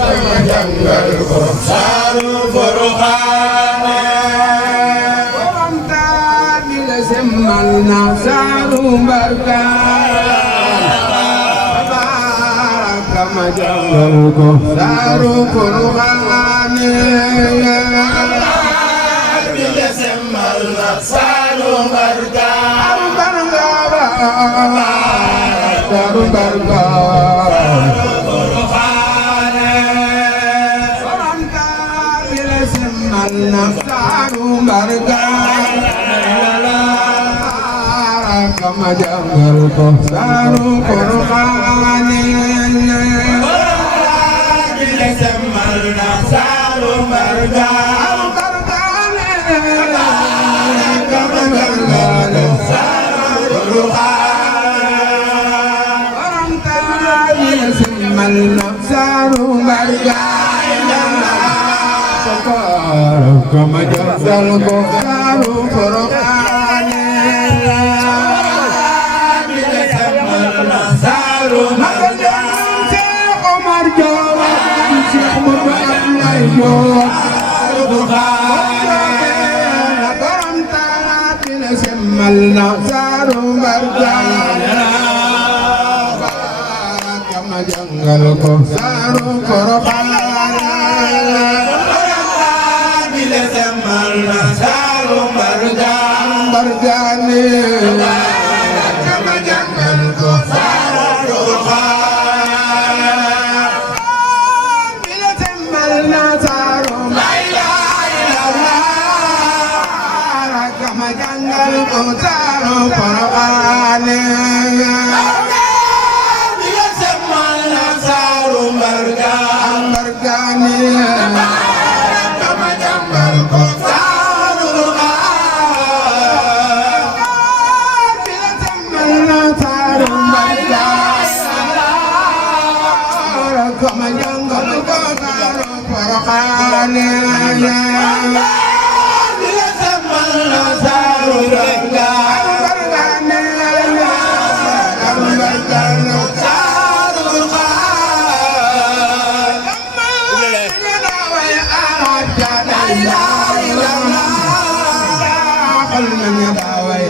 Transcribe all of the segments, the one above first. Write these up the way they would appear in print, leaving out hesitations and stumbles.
jàngal ko saaru Porokhane borom taar bi la semmal na saaru Mbargane ma jàngal ko saaru Porokhane bi la semmal na saaru Mbargane saaru Mbargane Saaru Mbargane kama jàngal ko saaru Porokhane bila semmal na saaru Mbargane kama jàngal saaru Porokhane borom taar bila semmal na saaru Mbargane kama jàngal ko saaru Porokhane bila semmal na saaru Mbargane Cheikh Omar Diop Cheikh Modou Abdoulaye Diop saaru Porokhane borom taar bila semmal na saaru Mbargane kama jàngal ko saaru Porokhane saaru Mbargane kama jàngal ko saaru Porokhane bila semmal na saaru Mbargane kama jàngal ko saaru Porokhane bila semmal na saaru Mbargane kama jàngal ko kama jàngal ko saaru Porokhane bila semmal na saaru Mbargane saaru Porokhane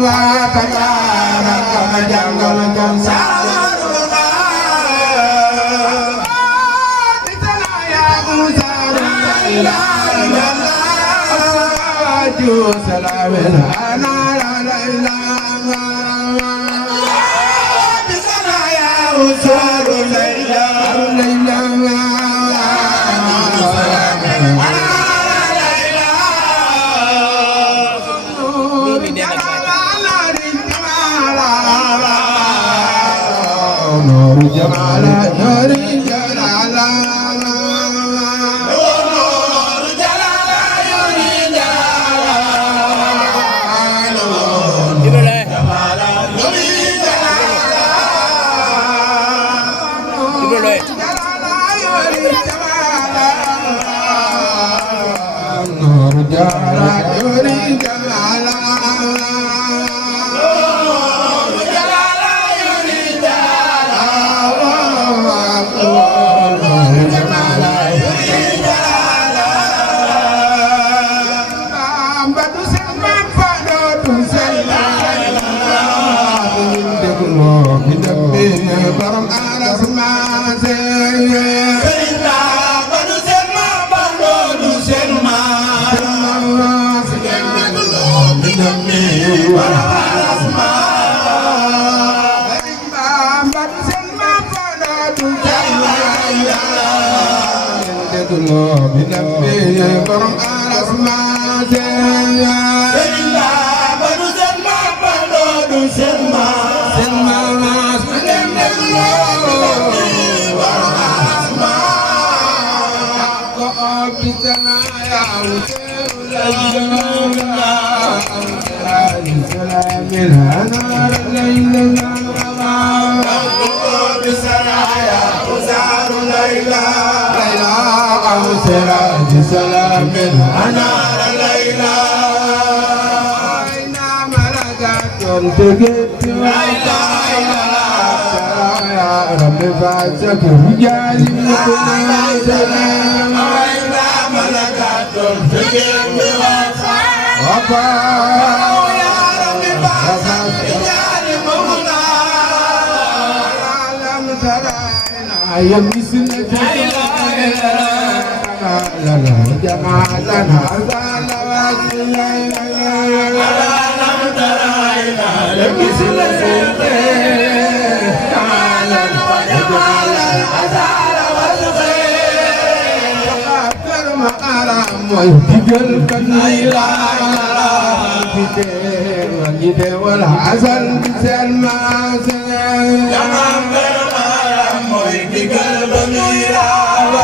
wa takara kama jàngal ko saaru Porokhane bitana ya usaru la ilaha ju salamen ana la ilaha bitana ya usaru la ilaha Nuri Jalala, Nuri Jalala, Nuri Jalala, Nuri Jalala, Nuri Jalala, Nuri Jalala, Nuri Jalala, Nuri Jalala. Borom aras maase Seyda badu sen ma bando du sen ma sen deglo minami borom aras ma Seyda badu sen ma bando du sen ma sen deglo minami borom aras maase Seyda badu sen ma bando du sen ma سلام أنار ليلى رب فاتك رجال سلام وإذا ملكت تجيب وفا يا رب فاتك رجال مغنى لم ترينا يمسنك لنا جمالنا زال واسلنا لم ترينا يمسنك mooy digal kan lay laaj di teewal ñi teewal asal di seen maas mooy digal kan lay laaj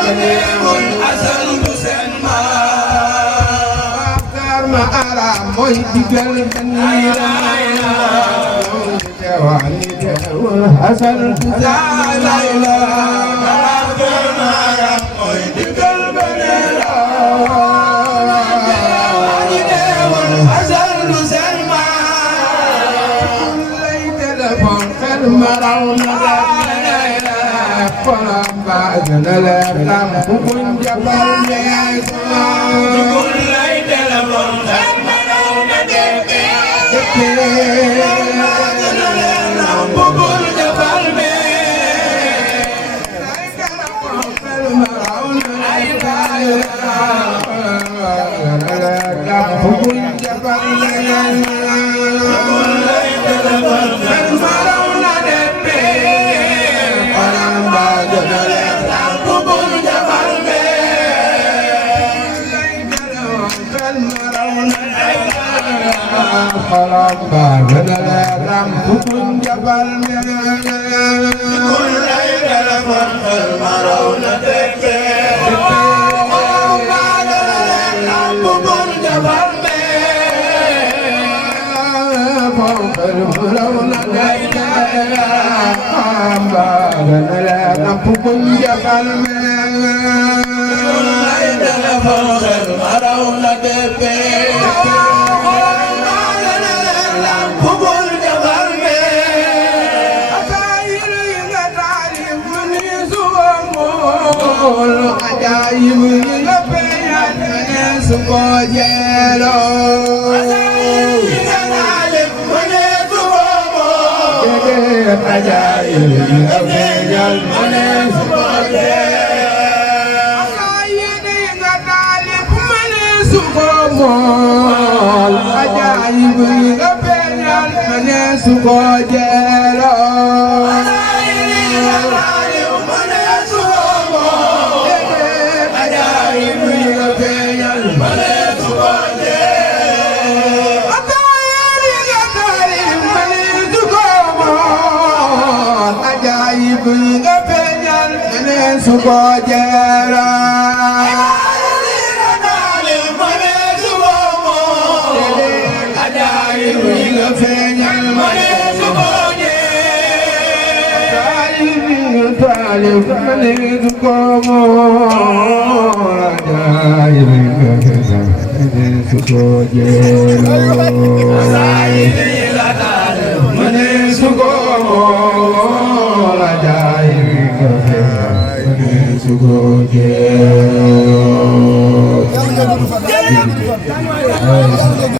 di teewal asal di seen maas ma aram mooy digal kan lay laaj di teewal ñi teewal asal di seen بعدنا لا نقوم جبل يسمع كل ليلة لمن أمنا نقول جبل خراب بابنا لم تكن جبل كل ليلة لمن المرون تكفي لم تكن جبل فوق المرون تكفي بابنا لم تكن جبل كل ليلة لمن المرون تكفي ajaayib yi nga feeñal ne su ko jeeloo ajaayib yi nga taalif ne su ko mool ajaayib yi nga feeñal ne su ko jeeloo ajaayib yi nga taalif ne su ko mool ajaayib yi nga feeñal ne su ko jeeloo suko jera ajaayib yi nga feeñal mane suko jera ajaayib yi nga taalif mane suko mool ajaayib yi nga feeñal mane suko jera ajaayib yi nga taalif mane suko mool ajaayib yi nga feeñal Sugo